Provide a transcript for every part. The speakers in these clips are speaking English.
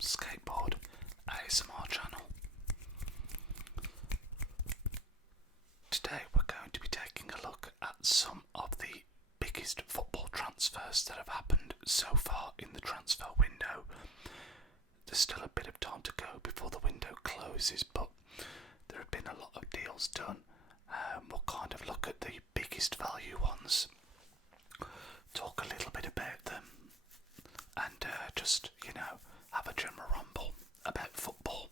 Skateboard ASMR channel. Today we're going to be taking a look at some of the biggest football transfers that have happened so far in the transfer window. There's still a bit of time to go before the window closes, but there have been a lot of deals done. We'll kind of look at the biggest value ones, talk a little bit about them, and just, have a general ramble about football.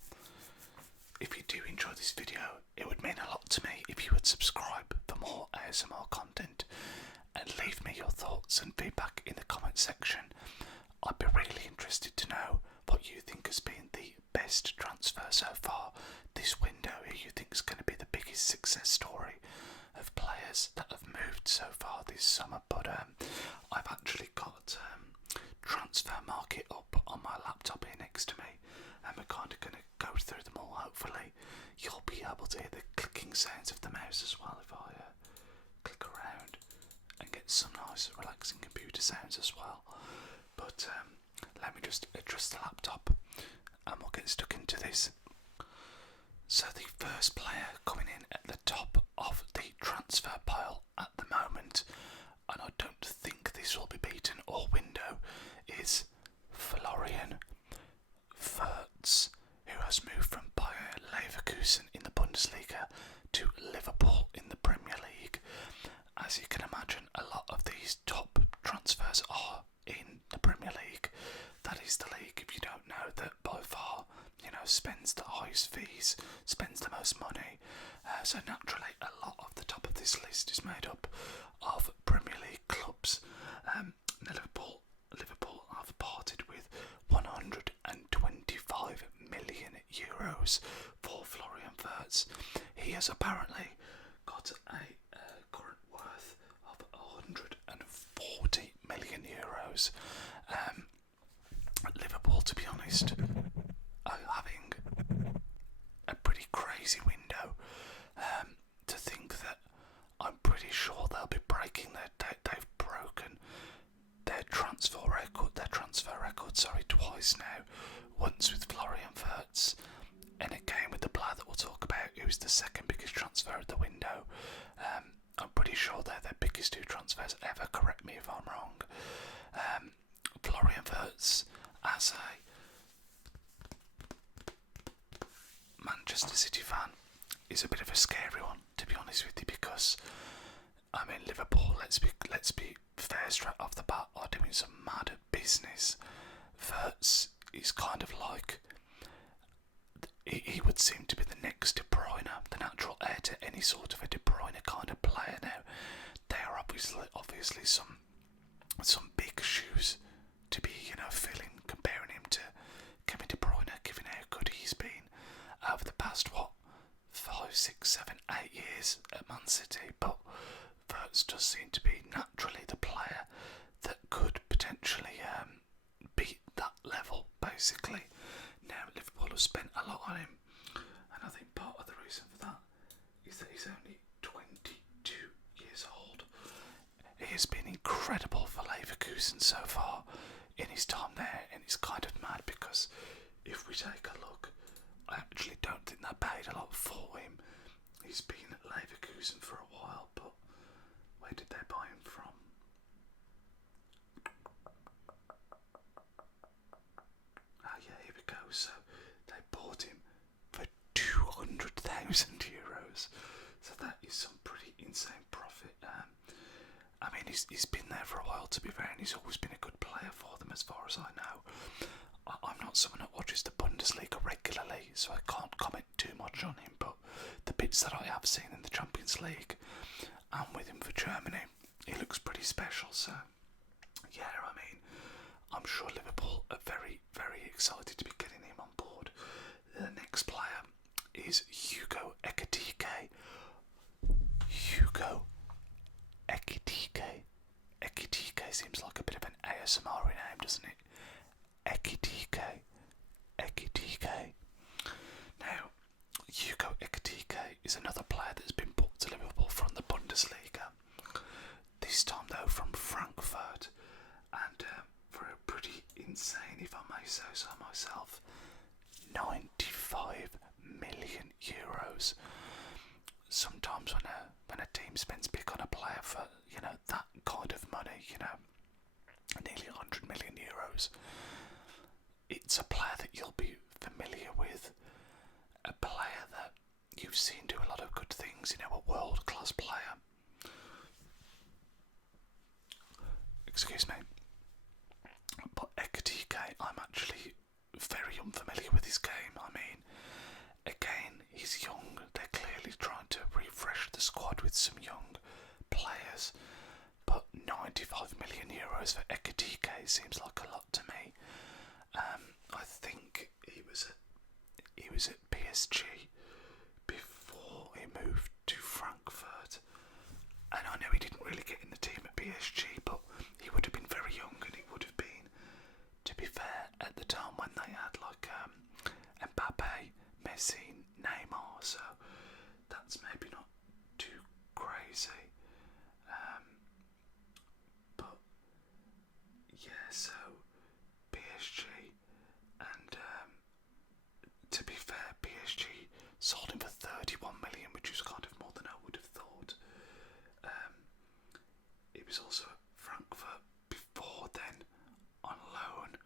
If you do enjoy this video, it would mean a lot to me if you would subscribe for more ASMR content and leave me your thoughts and feedback in the comment section. I'd be really interested to know what you think has been the best transfer so far this window, who you think is going to be the biggest success story of players that have moved so far this summer. But I've actually got Transfer Market up on my laptop here next to me, and we're kind of going to go through them all. Hopefully you'll be able to hear the clicking sounds of the mouse as well if I click around, and get some nice relaxing computer sounds as well. But let me just adjust the laptop and we'll get stuck into this. So the first player coming in at the top of the transfer pile at the moment, and I don't think this will be beaten all window, is Florian Wirtz, who has moved from Bayer Leverkusen in the Bundesliga to Liverpool in the Premier League. As you can imagine, a lot of these top transfers are in the Premier League. That is the league, if you don't know, that by far, spends the highest fees, spends the most money. So naturally, a lot of the top of this list is made up of Premier League clubs. Liverpool have parted with €125 million for Florian Wirtz. He has apparently got a current worth of €140 million. Liverpool, to be honest, are having a pretty crazy window. To think that I'm pretty sure they'll be breaking they've broken their transfer record twice now. Once with Florian Wirtz, and again with the player that we'll talk about, who's the second biggest transfer of the window. I'm pretty sure they're their biggest two transfers ever, correct me if I'm wrong. Florian Wirtz, as a Manchester City fan, is a bit of a scary one, to be honest with you, because Liverpool, let's be fair straight off the bat, are doing some mad business. Wirtz is kind of like, he would seem to be the next De Bruyne, the natural heir to any sort of a De Bruyne kind of player. Now, they are obviously some big shoes to be, filling, comparing him to Kevin De Bruyne, given how good he's been over the past 5, 6, 7, 8 years at Man City. But Wirtz does seem to be naturally the player that could potentially beat that level, basically. Now, Liverpool have spent a lot on him, and I think part of the reason for that is that he's only 22 years old. He has been incredible for Leverkusen so far in his time there, and it's kind of mad because if we take a look, I actually don't think they paid a lot for him. He's been at Leverkusen for a while, but where did they buy him from? Yeah, here we go. So they bought him for €200,000. So that is some pretty insane profit. He's been there for a while, to be fair, and he's always been a good player for them as far as I know. I'm not someone that watches the Bundesliga regularly, so I can't comment too much on him, but the bits that I have seen in the Champions League and with him for Germany, he looks pretty special. So yeah, I'm sure Liverpool are very, very excited to be getting him on board. The next player is Hugo Ekitike. Ekitike seems like a bit of an ASMR name, doesn't it? Ekitike. Now, Hugo Ekitike is another player that's been brought to Liverpool from the Bundesliga. This time, though, from Frankfurt, and for a pretty insane, if I may so myself, 95 million euros. Sometimes when a team spends big on a player for, that kind of money, nearly 100 million euros, it's a player that you'll be familiar with, a player that you've seen do a lot of good things, a world-class player. Excuse me. But Ekatike, I'm actually very unfamiliar with his game. I mean, again, he's young. They're clearly trying to refresh the squad with some young players. But 95 million euros for Ekatike seems like a lot to me. I think he was at PSG before he moved to Frankfurt. And I know he didn't really get in the team at PSG, but he would have been very young, and he would have been, to be fair, at the time when they had like Mbappe, Messi, Neymar, so that's maybe not too crazy. But yeah, so PSG, and to be fair, PSG sold him for 31 million, which was kind of more than I would have thought. He was also at Frankfurt before then on loan.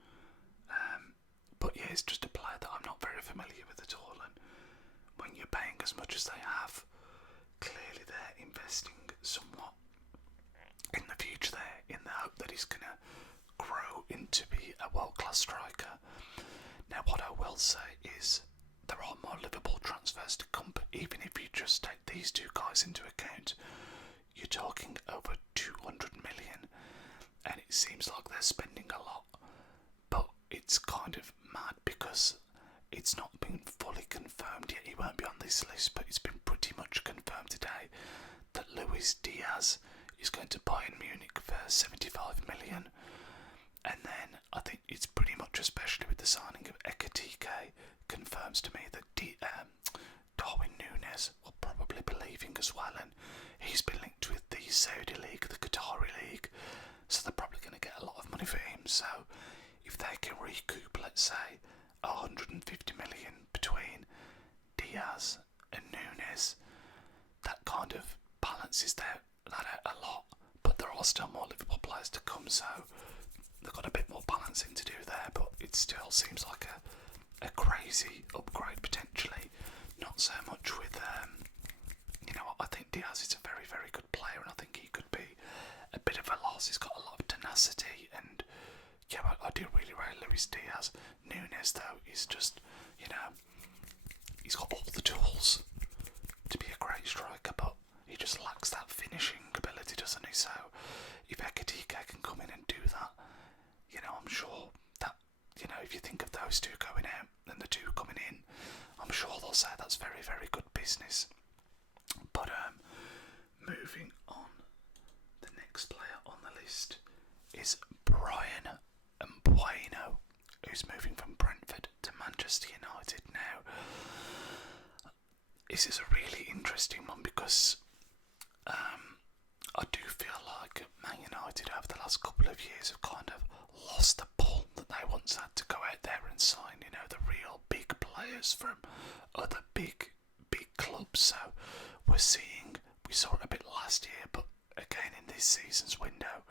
But yeah, it's just a player that I'm not very familiar with at all, and when you're paying as much as they have, clearly they're investing somewhat in the future there, in the hope that he's going to grow into be a world-class striker. Now, what I will say is there are more Liverpool transfers to come, but even if you just take these two guys into account, you're talking over 200 million, and it seems like they're spending a lot. But it's kind of mad because it's not been fully confirmed yet. He won't be on this list, but it's been pretty much confirmed today that Luis Diaz is going to Bayern Munich for 75 million. And then I think it's pretty much, especially with the signing of Ekatike, confirms to me that Darwin Núñez will probably be leaving as well, and he's been linked with the Saudi League, the Qatari League, so they're probably going to get a lot of money for him. So if they can recoup, let's say, 150 million between Diaz and Núñez, that kind of balances that out a lot. But there are still more Liverpool players to come, so they've got a bit more balancing to do there, but it still seems like a crazy upgrade potentially. Not so much with, I think Diaz is a very, very good player, and I think he could be a bit of a loss. He's got a lot of tenacity, and yeah, I do really rate Luis Diaz. Núñez, though, is just, he's got all the tools to be a great striker, but he just lacks that finishing ability, doesn't he? So if Ekatike can come in and do that, I'm sure that, if you think of those two going out and the two coming in, I'm sure they'll say that's very, very good business. But moving on, the next player on the list is Brian Mbeumo, who's moving from Brentford to Manchester United now. This is a really interesting one because I do feel like Man United over the last couple of years have kind of lost the pull that they once had to go out there and sign, the real big players from other big clubs. So we saw it a bit last year, but again in this season's window,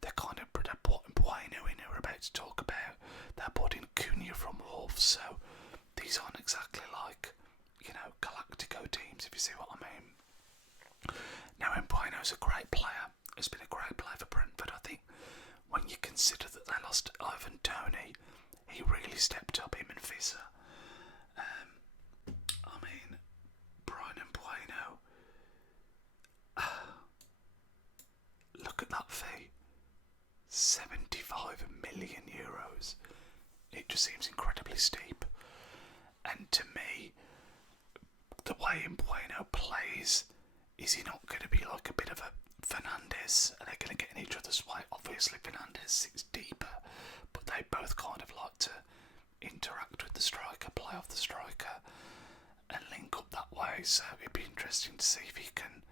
they're kind of brought Mbeumo in, who we're about to talk about. They're brought in Cunha from Wolves, so these aren't exactly like, Galactico teams, if you see what I mean. Now, Mbeumo's a great player. Has been a great player for Brentford. I think when you consider that they lost Ivan Toney, he really stepped up, him and Visser. Brian Mbeumo. Look at that fee. 75 million euros. It just seems incredibly steep. And to me, the way Mbeumo plays, is he not going to be like a bit of a Fernandes? Are they going to get in each other's way? Obviously Fernandes sits deeper, but they both kind of like to interact with the striker, play off the striker, and link up that way. So it'd be interesting to see if he can.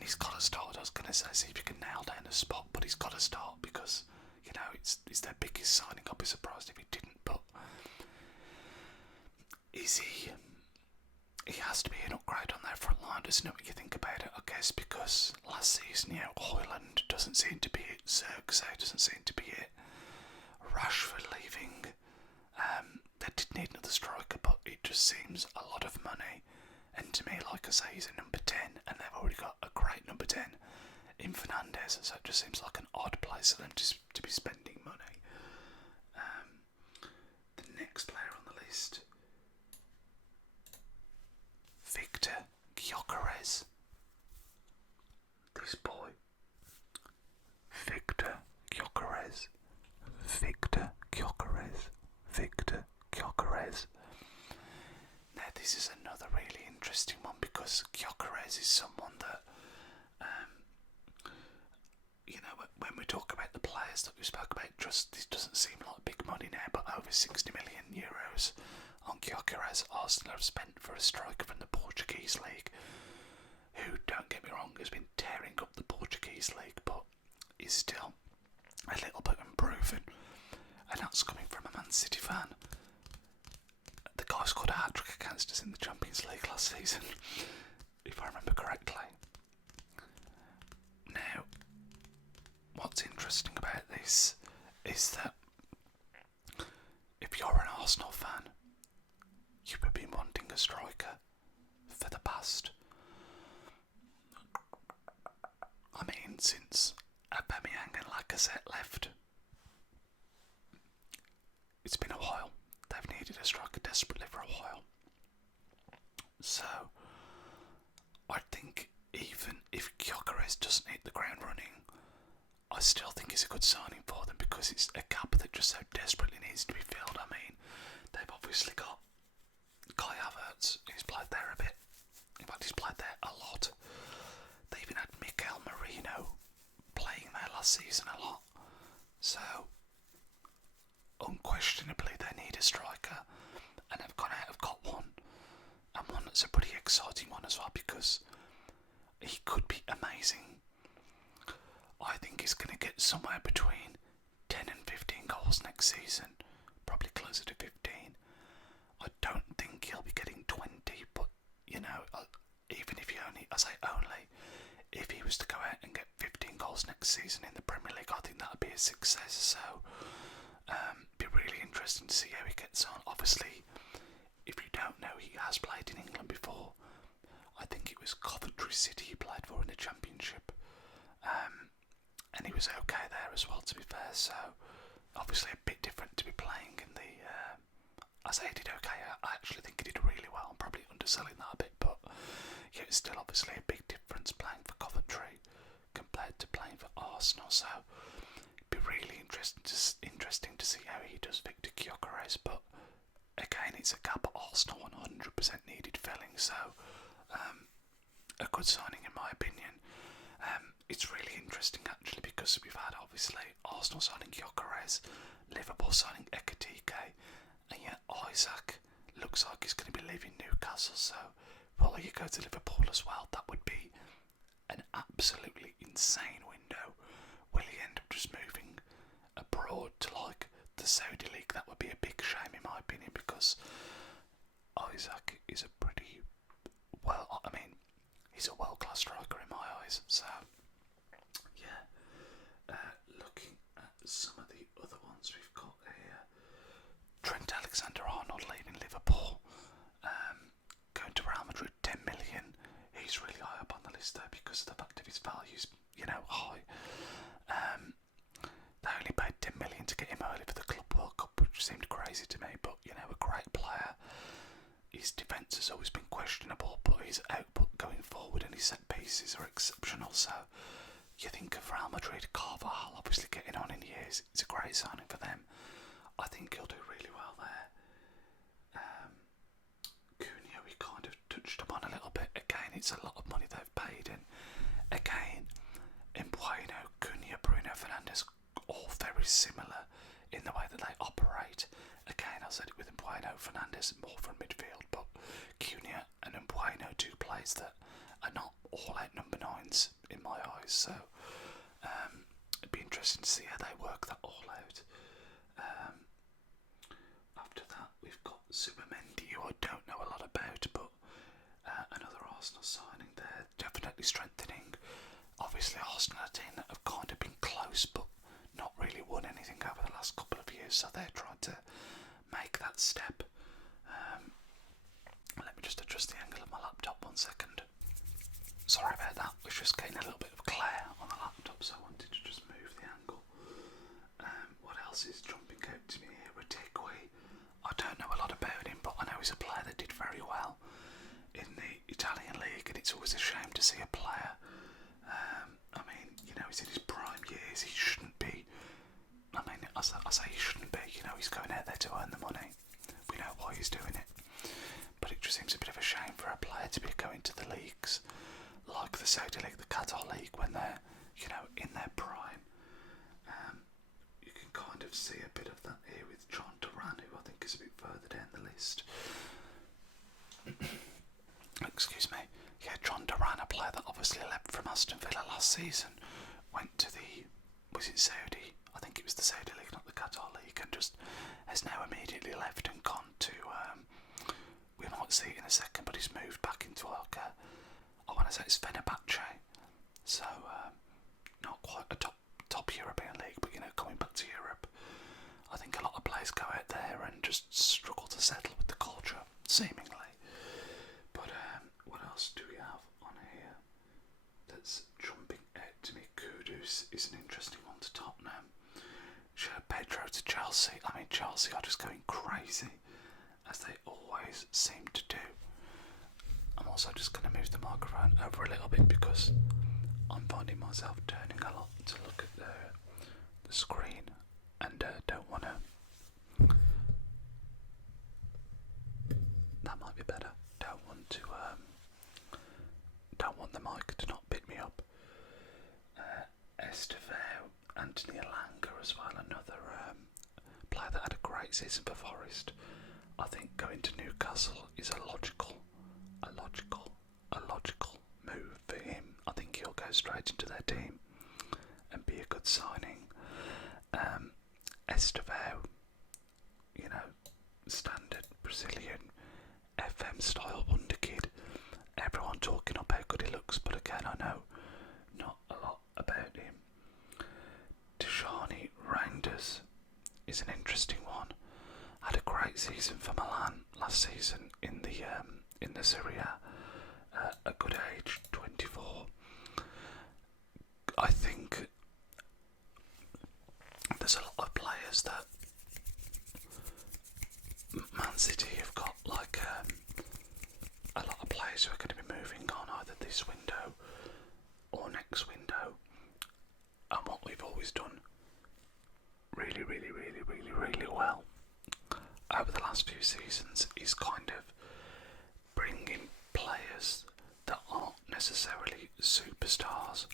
He's got to start. I was going to say, see if he can nail down a spot, but he's got to start because, you know, it's their biggest signing. I'd be surprised if he didn't, but is he? He has to be an upgrade on their front line, doesn't it, when you think about it, I guess, because last season, you know, Hoyland doesn't seem to be it, Zirkzee doesn't seem to be it, Rashford leaving, they did need another striker, but it just seems a lot of money, and to me, like I say, he's a number 10, and they've already got a great number 10 in Fernandes, so it just seems like an odd place for them to be spending money. The next player on the list, Victor Gyökeres. This boy, Victor Gyökeres. Victor Gyökeres. Victor Gyökeres. Now this is another really interesting one because Gyökeres is someone that, you know, when we talk about the players that we spoke about, just this doesn't seem like big money now, but over 60 million euros on Gyökeres, Arsenal have spent for a striker from the Portuguese league, who, don't get me wrong, has been tearing up the Portuguese league, but is still a little bit unproven, and that's coming from a Man City fan. The guy scored a hat-trick against us in the Champions League last season, if I remember correctly. Now, what's interesting about this is that if you're an Arsenal fan, you have been wanting a striker for the past, I mean, since Aubameyang and Lacazette left. It's been a while. They've needed a striker desperately for a while. So, I think even if Gyökeres doesn't hit the ground running, I still think it's a good signing for them because it's a gap that just so desperately needs to be filled. I mean, they've obviously got Kai Havertz, who's played there a bit. In fact, he's played there a lot. They even had Mikel Merino playing there last season a lot. So, unquestionably, they need a striker, and they've gone out and got one, and one that's a pretty exciting one as well because he could be amazing. I think he's going to get somewhere between 10 and 15 goals next season, probably closer to 15. I don't think he'll be getting 20, but you know, even if he only, I say only, if he was to go out and get 15 goals next season in the Premier League, I think that would be a success. So, be really interesting to see how he gets on. Obviously, if you don't know, he has played in England before. I think it was Coventry City he played for in the Championship, and he was okay there as well, to be fair. So, obviously a bit different to be playing in the, I say he did okay, I actually think he did really well. I'm probably underselling that a bit, but yeah, it's still obviously a big difference playing for Coventry compared to playing for Arsenal. So, it'd be really interesting to see how he does, Victor Gyökeres. But again, it's a gap at Arsenal 100% needed filling. So, a good signing in my opinion. It's really interesting actually because we've had obviously Arsenal signing Gyökeres, Liverpool signing Ekitike, and yet Isaac looks like he's going to be leaving Newcastle. So, will he go to Liverpool as well? That would be an absolutely insane window. Will he end up just moving abroad to like the Saudi League? That would be a big shame in my opinion because Isaac is a pretty he's a world-class striker in my eyes. So, yeah. Looking at some of the other ones we've got here, Trent Alexander-Arnold leaving Liverpool, going to Real Madrid, 10 million. He's really high up on the list there because of the fact of his values, you know, high. They only paid 10 million to get him early for the Club World Cup, which seemed crazy to me, but you know, a great player. His defence has always been questionable, but his output going forward and his set pieces are exceptional. So you think of Real Madrid, Carvajal obviously getting on in years. It's a great signing for them. I think he'll do really well there. Cunha, we kind of touched upon a little bit. Again, it's a lot of money they've paid, and again, Bueno, Cunha, Bruno Fernandes, all very similar in the way that they operate. Again, I said it with Bueno, Fernandes more from midfield, but Cunha and Bueno, two players that are not all-out number 9s in my eyes. So it'd be interesting to see how they work that all Supermendi, who I don't know a lot about, but another Arsenal signing there, definitely strengthening. Obviously Arsenal are a team that have kind of been close but not really won anything over the last couple of years, so they're trying to make that step. Let me just adjust the angle of my laptop 1 second. Sorry about that, we're just getting a little bit of glare on the laptop, so I wanted to just move the angle. What else is jumping out to me here? Retegui. I don't know a lot about him, but I know he's a player that did very well in the Italian league, and it's always a shame to see a player. I mean, you know, he's in his prime years. He shouldn't be. I mean, I say he shouldn't be. You know, he's going out there to earn the money. We know why he's doing it, but it just seems a bit of a shame for a player to be going to the leagues like the Saudi League, the Qatar League, when they're, you know, in their prime. You can kind of see a bit of that here with John Duran, who I think is a bit further down the list. Excuse me. Yeah, John Duran, a player that obviously left from Aston Villa last season, went to the, was it Saudi? I think it was the Saudi League, not the Qatar League, and just has now immediately left and gone to, we might see it in a second, but he's moved back into like a, I want to say it's Fenerbahce, so not quite a top European league, but you know, coming back to Europe. I think a lot of players go out there and just struggle to settle with the culture, seemingly. But what else do we have on here that's jumping out to me? Kudus is an interesting one to Tottenham. Pedro to Chelsea. I mean, Chelsea are just going crazy, as they always seem to do. I'm also just going to move the microphone over a little bit because I'm finding myself turning a lot to look at the screen, and don't want to. That might be better. Don't want the mic to not pick me up. Estevao, Anthony Elanga as well, another player that had a great season for Forest. I think going to Newcastle is a logical move for him. I think he'll go straight into their team and be a good signing. Estevao, you know, standard Brazilian FM style wonder kid. Everyone talking up how good he looks, but again, I know not a lot about him. Tijani Reinders is an interesting one. Had a great season for Milan last season in the Serie A. A good age, 24. I think there's a lot of players that Man City have got, like a lot of players who are going to be moving on either this window or next window. And what we've always done really well over the last few seasons is kind of bringing players that aren't necessarily superstars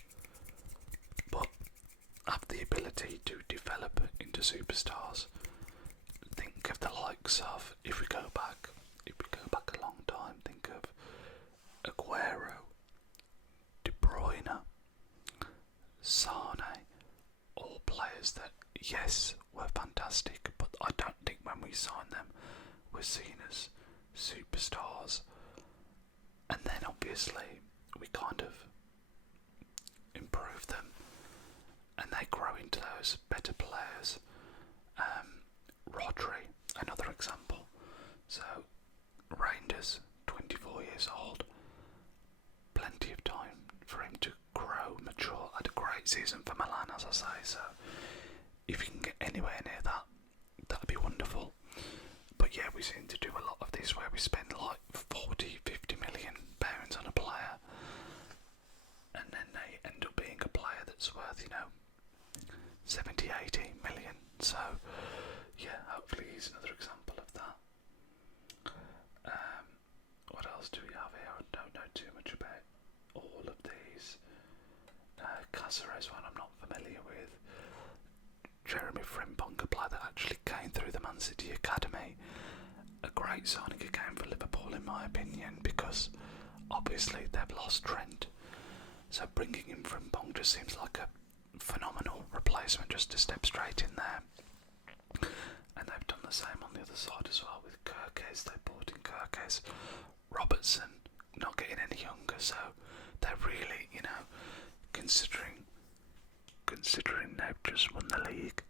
but have the ability to develop into superstars. Think of the likes of, if we go back a long time, think of Aguero, De Bruyne, Sane, all players that, yes, were fantastic, but I don't think when we signed them were seen as superstars. And then obviously we kind of improve them and they grow into those better players. Rodri, another example. So Reinders, 24 years old, plenty of time for him to grow, mature. Had a great season for Milan, as I say, so if you can get anywhere near that, that'd be wonderful. But yeah, we seem to do a lot of this where we spend like 40-50 million pounds on a player and then they end up being a player that's worth, you know, 70-80 million. So yeah, hopefully he's another example of that. What else do we have here? I don't know too much about all of these. Caceres one I'm not familiar with. Jeremy Frimpong, a player that actually came through the Man City Academy. A great signing again for Liverpool in my opinion, because obviously they've lost Trent. So bringing in Frimpong just seems like a phenomenal replacement, just to step straight in there. and they've done the same on the other side as well with Kirkes. They bought in Kirkes. Robertson not getting any younger, so they're really, considering they've just won the league,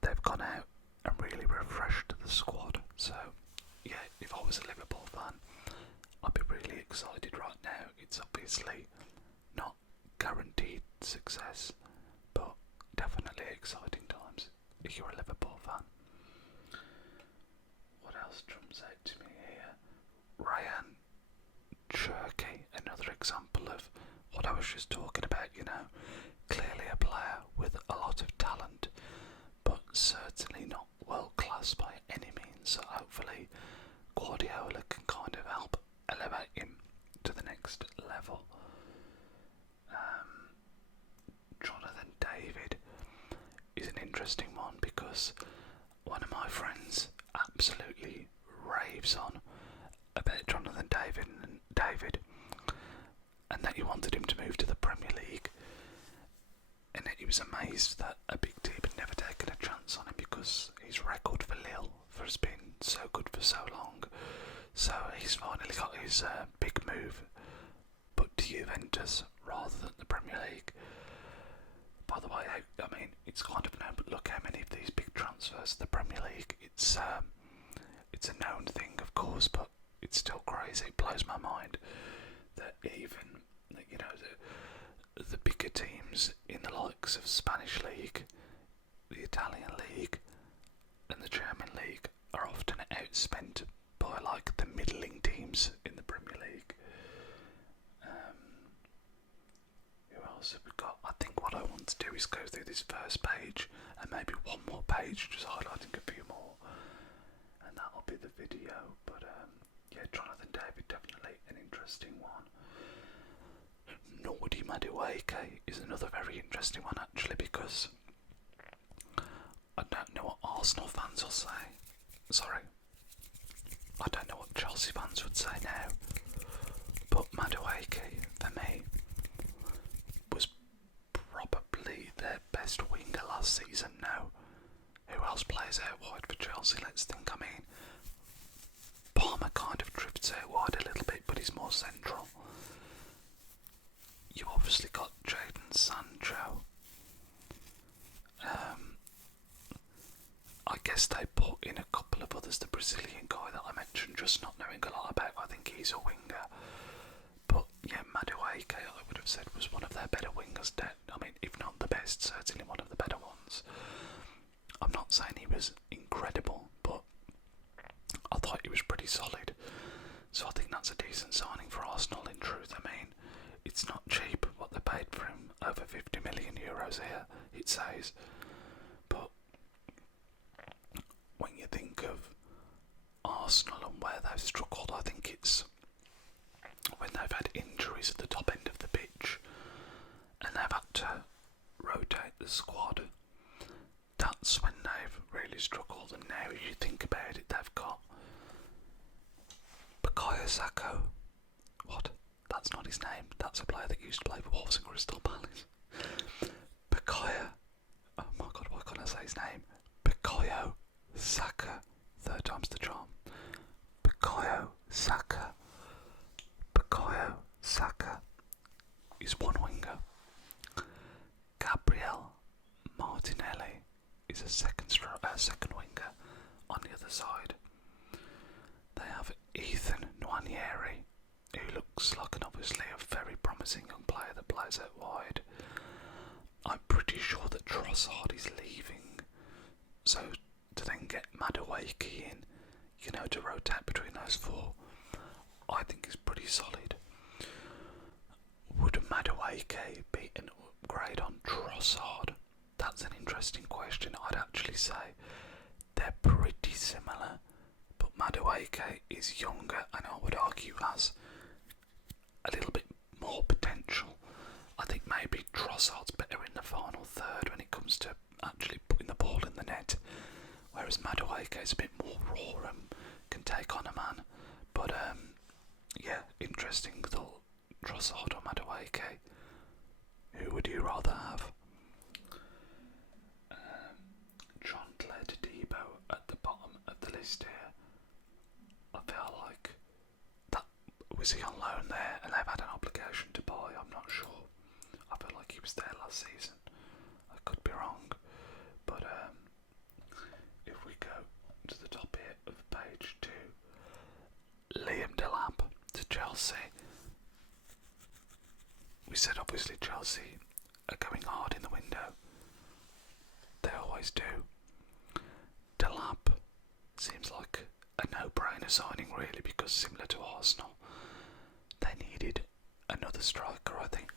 they've gone out and really refreshed the squad. So yeah, if I was a Liverpool fan, I'd be really excited right now. It's obviously not guaranteed success, but definitely exciting times if you're a Liverpool fan. What else jumps out to me here? Ryan Cherky, another example of what I was just talking about, clearly a player with a lot of talent, but certainly not world class by any means, so hopefully Guardiola can kind of help elevate him to the next level. Jonathan David is an interesting one because one of my friends absolutely raves on about Jonathan David, and that he wanted him to move to the Premier League, and that he was amazed that a big team had never taken a chance on him because his record for Lille has been so good for so long. So he's finally got his big move, but to Juventus rather than the Premier League. By the way, I mean, it's kind of known, but look how many of these big transfers to the Premier League. It's a known thing, of course, but it's still crazy. It blows my mind that even the bigger teams in the likes of Spanish League, the Italian League, and the German League are often outspent by like the middling teams in the Premier League. Who else have we got? I think what I want to do is go through this first page and maybe one more page, just highlighting a few more, and that'll be the video. But yeah, Jonathan David, definitely an interesting one. Nordi Madueke is another very interesting one, actually, because I don't know what Arsenal fans will say. Sorry, I don't know what Chelsea fans would say now, but Madueke, for me, was probably their best winger last season. Now, who else plays out wide for Chelsea? Let's think. I mean, Palmer kind of drifts out wide a little bit, but he's more central. You've obviously got Jadon Sancho. I guess they put in a couple of others. The Brazilian guy that I mentioned, just not knowing a lot about, I think he's a winger. But yeah, Madueke, I would have said, was one of their better wingers. I mean, if not the best, certainly one of the better ones. I'm not saying he was incredible, but I thought he was pretty solid. So I think that's a decent signing for Arsenal, in truth. I mean, it's not cheap what they paid for him, over 50 million euros here, it says. But when you think of Arsenal and where they've struggled, I think it's when they've had injuries at the top end of the pitch and they've had to rotate the squad. That's when they've really struggled. And now you think about it, they've got Bukayo Saka. What? That's not his name. That's a player that used to play for Wolves and Crystal Palace. Bukayo. Oh my god, why can't I say his name? Bukayo Saka. Third time's the charm. Bukayo Saka. Bukayo Saka is one winger. Gabriel Martinelli is a second winger on the other side. They have Ethan Nwaneri, who looks like obviously a very promising young player that plays out wide. I'm pretty sure that Trossard is leaving, so to then get Madueke in, to rotate between those four, I think is pretty solid. Would Madueke be an upgrade on Trossard? That's an interesting question. I'd actually say they're pretty similar, but Madueke is younger and I would argue has a little bit more potential. I think maybe Trossard's better in the final third when it comes to actually putting the ball in the net, whereas Madueke is a bit more raw and can take on a man. But yeah, interesting thought. Trossard or Madueke? Who would you rather have? John Clare Debo at was he on loan there and they've had an obligation to buy? I'm not sure. I feel like he was there last season. I could be wrong. But if we go to the top here of page 2, Liam Delap to Chelsea. We said obviously Chelsea are going hard in the window. They always do. Delap seems like a no-brainer signing really, because similar to Arsenal, they needed another striker. I think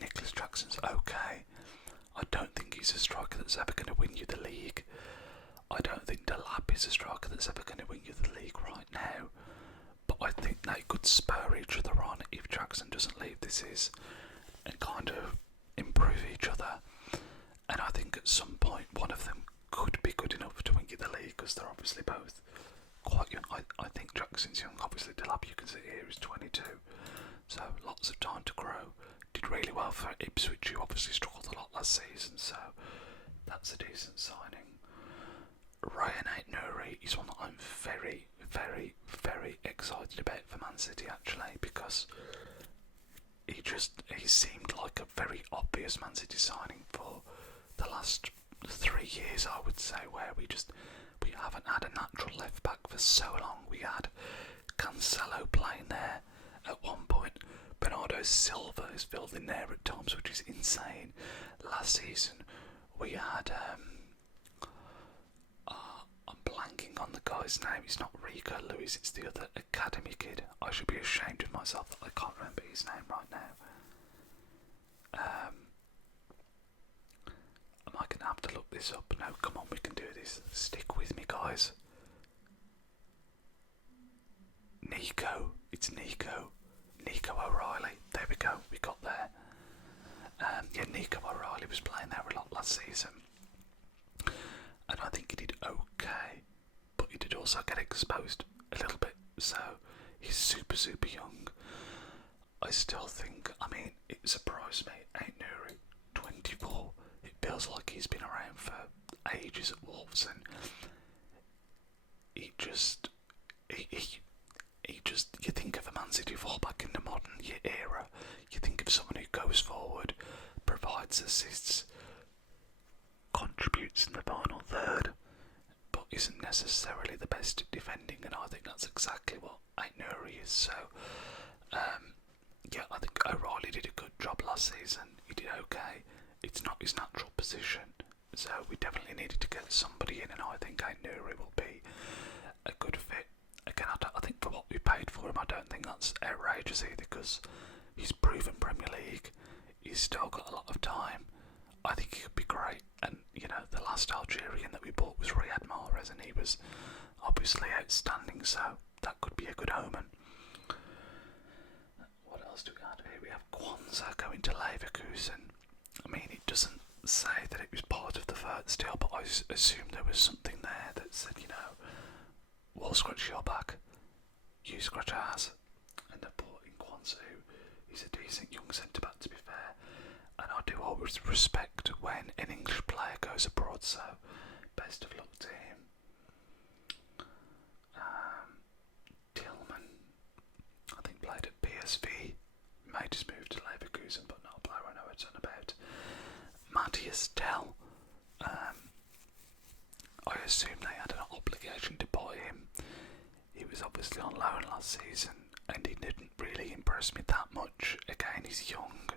Nicholas Jackson's okay. I don't think he's a striker that's ever going to win you the league. I don't think Delap is a striker that's ever going to win you the league right now. But I think they could spur each other on if Jackson doesn't leave this is, and kind of improve each other. And I think at some point one of them could be good enough to win you the league, because they're obviously both quite young. I think Jackson's young. Obviously Delap, you can see here, is 22, so lots of time to grow. Did really well for Ipswich, who obviously struggled a lot last season, so that's a decent signing. Ryan Aït-Nouri is one that I'm very, very, very excited about for Man City actually, because he seemed like a very obvious Man City signing for the last 3 years, I would say, where we haven't had a natural left back for so long. We had Cancelo playing there at one point. Bernardo Silva is filled in there at times, which is insane. Last season we had I'm blanking on the guy's name. It's not Rico Lewis, it's the other academy kid. I should be ashamed of myself that I can't remember his name right now. Am I going to have to look this up? No, come on, we can do this. Stick with me, guys. It's Nico O'Reilly. There we go, we got there. Nico O'Reilly was playing there a lot last season, and I think he did okay, but he did also get exposed a little bit, so he's super young. I still think, it surprised me, Aït-Nouri, 24, it feels like he's been around for ages at Wolves, and you think of a Man City fullback in the modern era, you think of someone who goes forward, provides assists, contributes in the final third, but isn't necessarily the best at defending, and I think that's exactly what Aït-Nouri is. So, I think O'Reilly did a good job last season. He did okay. It's not his natural position, so we definitely needed to get somebody in, and I think Aït-Nouri will be a good fit. Again, I think for what we paid for him, I don't think that's outrageous either, because he's proven Premier League. He's still got a lot of time. I think he could be great. And the last Algerian that we bought was Riyad Mahrez, and he was obviously outstanding, so that could be a good omen. What else do we have here? We have Kwanzaa going to Leverkusen. It doesn't say that it was part of the first deal, but I assume there was something there that said, we'll scratch your back, you scratch ours. And they're bought in Kwanzaa, who is a decent young centre-back, to be fair. And I do always respect when an English player goes abroad, so best of luck to him. Tillman, I think played at PSV, made his move to Leverkusen, but not a player I know a ton about. Matthias Tell, I assume they had an obligation to buy him. He was obviously on loan last season, and he didn't really impress me that much. Again, he's young.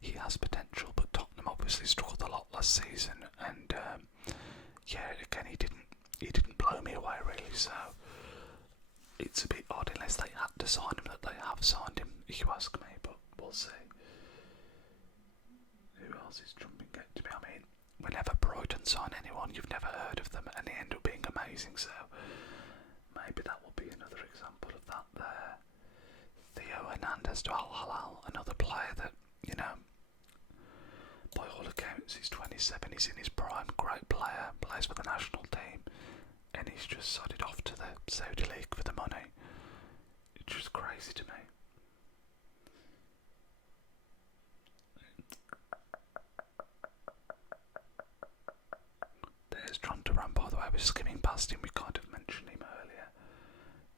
He has potential, but Tottenham obviously struggled a lot last season, and again he didn't blow me away really. So it's a bit odd, unless they had to sign him, that they have signed him, if you ask me. But we'll see. Who else is jumping out to me? Whenever Brighton sign anyone, you've never heard of them, and they end up being amazing. So maybe that will be another example of that there. Theo Hernandez to Al Hilal, another player that, by all accounts, he's 27, he's in his prime, great player, plays for the national team, and he's just sodded off to the Saudi League for the money. It's just crazy to me. There's Trontaran, by the way. I was skimming past him, we kind of mentioned him earlier,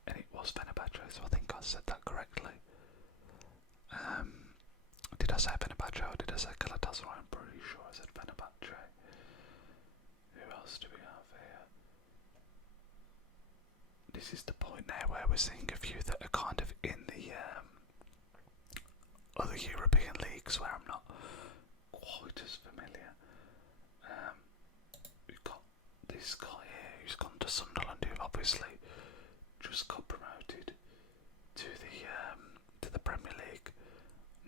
and it was was Fenerbahce, so I think I said that correctly. Did I say Fenerbahce or did I say Galatasaray? I'm pretty sure I said Fenerbahce. Who else do we have here? This is the point now where we're seeing a few that are kind of in the other European leagues where I'm not quite as familiar. We've got this guy here who's gone to Sunderland, who obviously just got promoted to the Premier League.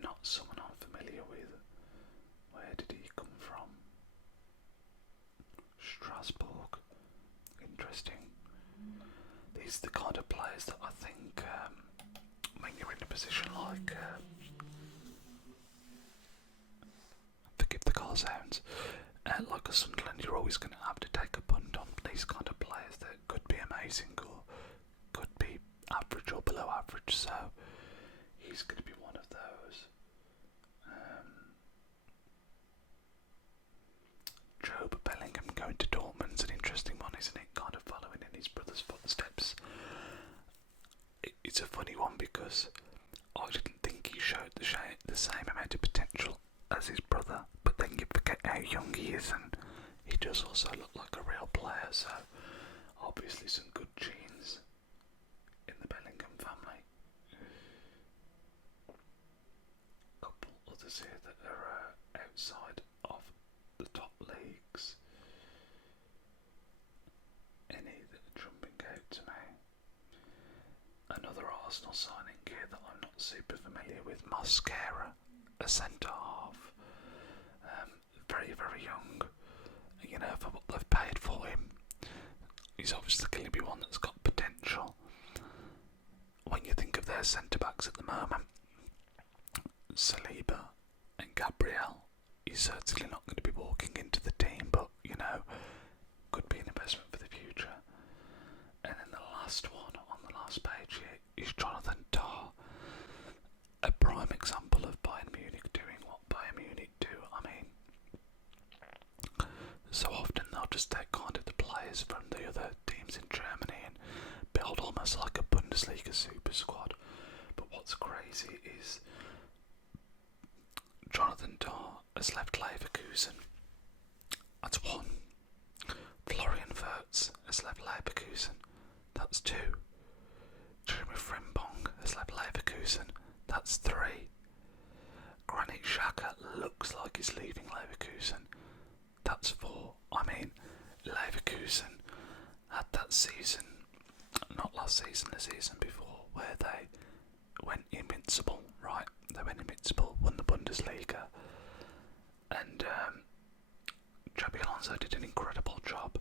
Not someone I'm familiar with. Where did he come from? Strasbourg. Interesting. These are the kind of players that I think when you're in a position like forgive the car sounds, like a Sunderland, you're always going to have to take a punt on these kind of players that could be amazing or could be average or below average, so he's going to be one of those. Job Bellingham going to Dortmund's an interesting one, isn't it? Kind of following in his brother's footsteps. It's a funny one because I didn't think he showed the same amount of potential as his brother, but then you forget how young he is, and he does also look like a real player, so obviously some good genes in the Bellingham family. A couple others here that are outside of the top leagues. Any that are jumping out to me? Another Arsenal signing here that I'm not super familiar with, Mosquera, a centre half. Very, very young. You know, for what they've paid for him, he's obviously going to be one that's got potential. When you think of their centre backs at the moment, Saliba and Gabriel, he's certainly not going to be walking into the team, but you know, could be an investment for the future. And then the last one on the last page here is Jonathan Tah, a prime example of Bayern Munich doing what Bayern Munich do. I mean, so often they'll just take kind of the players from the other teams in Germany and build almost like a Bundesliga super squad. But what's crazy is Jonathan Tah has left Leverkusen. That's one. Florian Wirtz has left Leverkusen. That's two. Jeremy Frimpong has left Leverkusen. That's three. Granit Xhaka looks like he's leaving Leverkusen. That's four. I mean, Leverkusen had that season, not last season, the season before, where they went invincible, right? They went invincible, won the Bundesliga, and Xabi Alonso did an incredible job.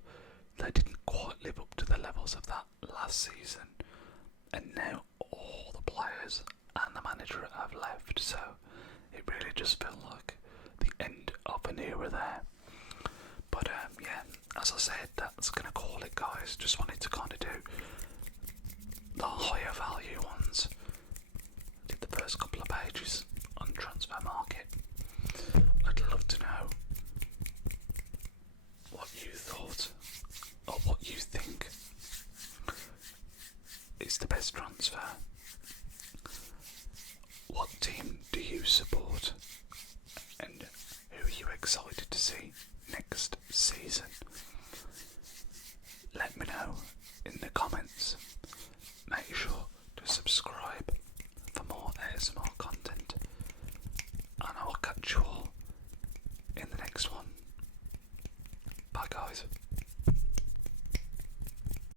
They didn't quite live up to the levels of that last season, and now all the players and the manager have left, so it really just felt like the end of an era there. But yeah, as I said, that's going to call it, guys. Just wanted to kind of do the higher value ones. Did the first couple of pages on transfer market. I'd love to know what you thought or what you think is the best transfer. What team do you support, and who are you excited to see next season?